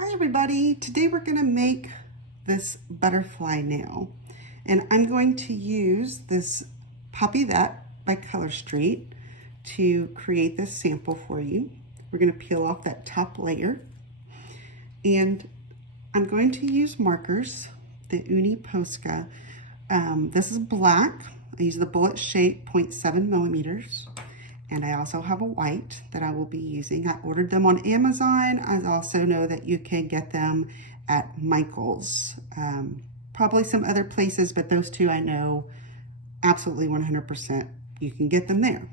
Hi everybody, today we're going to make this butterfly nail, and I'm going to use this Poppy That by Color Street to create this sample for you. We're going to peel off that top layer, and I'm going to use markers, the Uni Posca. This is black. I use the bullet shape 0.7 millimeters. And I also have a white that I will be using. I ordered them on Amazon. I also know that you can get them at Michael's. Probably some other places, but those two I know absolutely 100% you can get them there.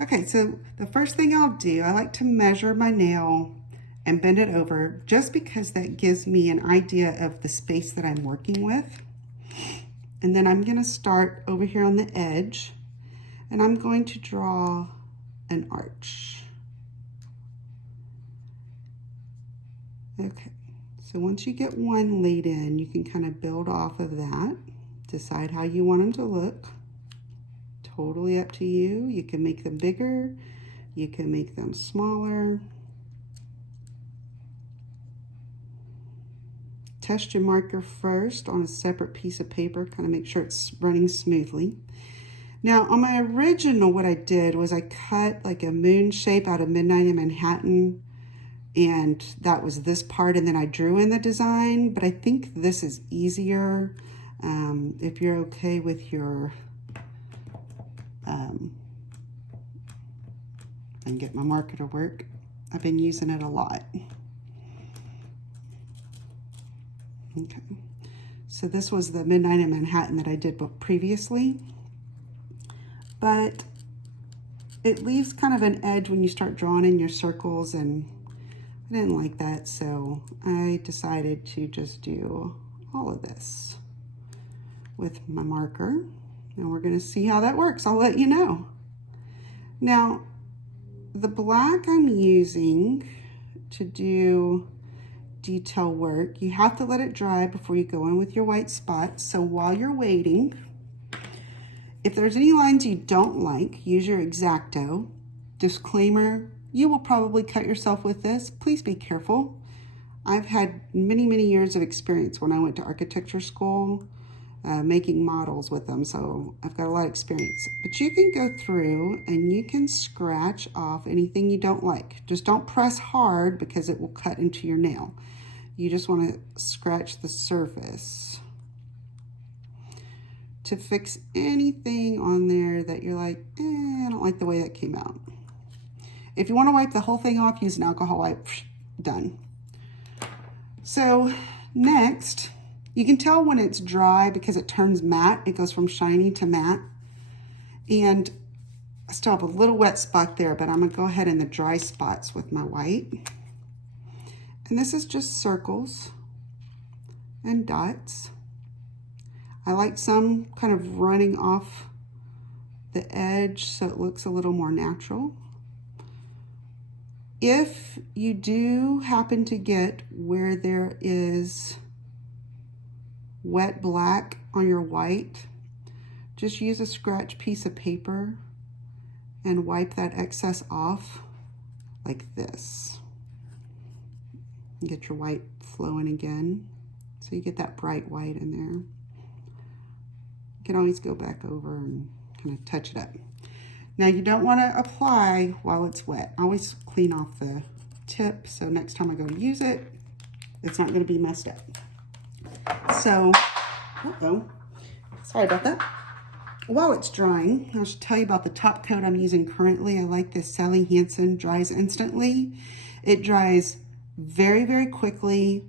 Okay, so the first thing I'll do, I like to measure my nail and bend it over just because that gives me an idea of the space that I'm working with. And then I'm gonna start over here on the edge, and I'm going to draw an arch. Okay, so once you get one laid in, you can kind of build off of that. Decide how you want them to look. Totally up to you. You can make them bigger, you can make them smaller. Test your marker first on a separate piece of paper, kind of make sure it's running smoothly. Now on my original, what I did was I cut like a moon shape out of Midnight in Manhattan, and that was this part, and then I drew in the design, but I think this is easier if you're okay with your, and get my marker to work. I've been using it a lot. Okay, so this was the Midnight in Manhattan that I did previously. But it leaves kind of an edge when you start drawing in your circles, and I didn't like that, so I decided to just do all of this with my marker, and we're going to see how that works. I'll let you know. Now, the black I'm using to do detail work, you have to let it dry before you go in with your white spots. So while you're waiting, if there's any lines you don't like, use your x-acto. Disclaimer, you will probably cut yourself with this. Please be careful. I've had many, many years of experience when I went to architecture school, making models with them, so I've got a lot of experience. But you can go through and you can scratch off anything you don't like. Just don't press hard because it will cut into your nail. You just want to scratch the surface to fix anything on there that you're like, I don't like the way that came out. If you want to wipe the whole thing off, use an alcohol wipe. Done. So next, you can tell when it's dry because it turns matte. It goes from shiny to matte. And I still have a little wet spot there, but I'm going to go ahead in the dry spots with my white. And this is just circles and dots. I like some kind of running off the edge so it looks a little more natural. If you do happen to get where there is wet black on your white, just use a scratch piece of paper and wipe that excess off like this. Get your white flowing again so you get that bright white in there. You can always go back over and kind of touch it up. Now you don't want to apply while it's wet. Always clean off the tip so next time I go to use it, it's not going to be messed up. So, sorry about that. While it's drying, I should tell you about the top coat I'm using currently. I like this Sally Handen Dries Instantly. It dries very, very quickly,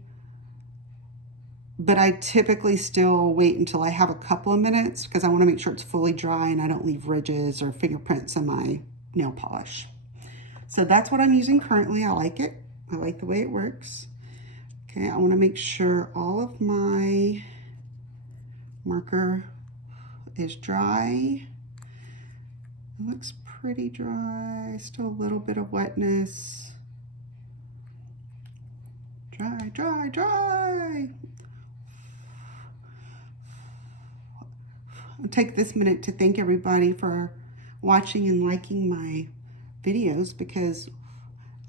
but I typically still wait until I have a couple of minutes because I want to make sure it's fully dry and I don't leave ridges or fingerprints on my nail polish. So that's what I'm using currently. I like it. I like the way it works. Okay, I want to make sure all of my marker is dry. It looks pretty dry. Still a little bit of wetness. Dry, dry, dry. I'll take this minute to thank everybody for watching and liking my videos because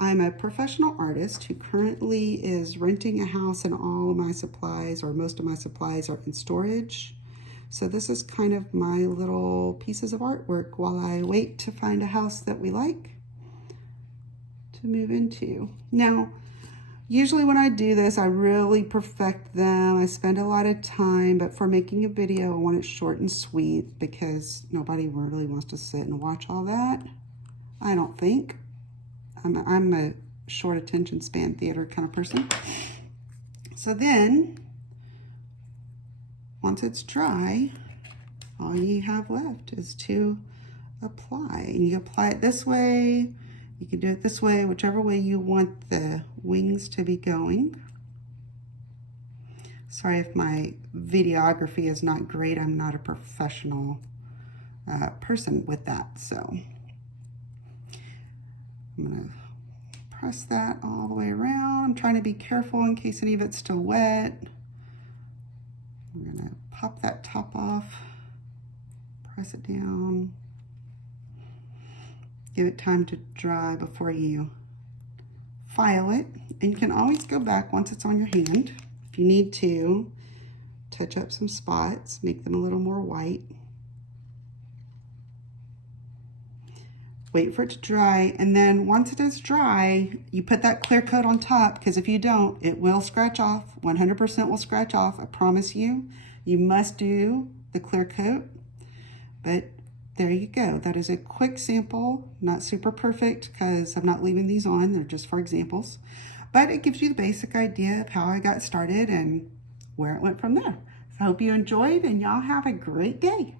I'm a professional artist who currently is renting a house, and all of my supplies, or most of my supplies, are in storage. So this is kind of my little pieces of artwork while I wait to find a house that we like to move into. Now, usually when I do this, I really perfect them. I spend a lot of time, but for making a video, I want it short and sweet because nobody really wants to sit and watch all that. I don't think. I'm a short attention span theater kind of person. So then, once it's dry, all you have left is to apply. And you apply it this way, you can do it this way, whichever way you want the wings to be going. Sorry if my videography is not great. I'm not a professional person with that, so I'm gonna press that all the way around. I'm trying to be careful in case any of it's still wet. I'm gonna pop that top off, press it down, give it time to dry before you file it. And you can always go back once it's on your hand if you need to touch up some spots, make them a little more white. Wait for it to dry, and then once it is dry, you put that clear coat on top, because if you don't, it will scratch off. 100% will scratch off, I promise you. You must do the clear coat, but there you go. That is a quick sample, not super perfect because I'm not leaving these on, they're just for examples. But it gives you the basic idea of how I got started and where it went from there. So I hope you enjoyed, and y'all have a great day.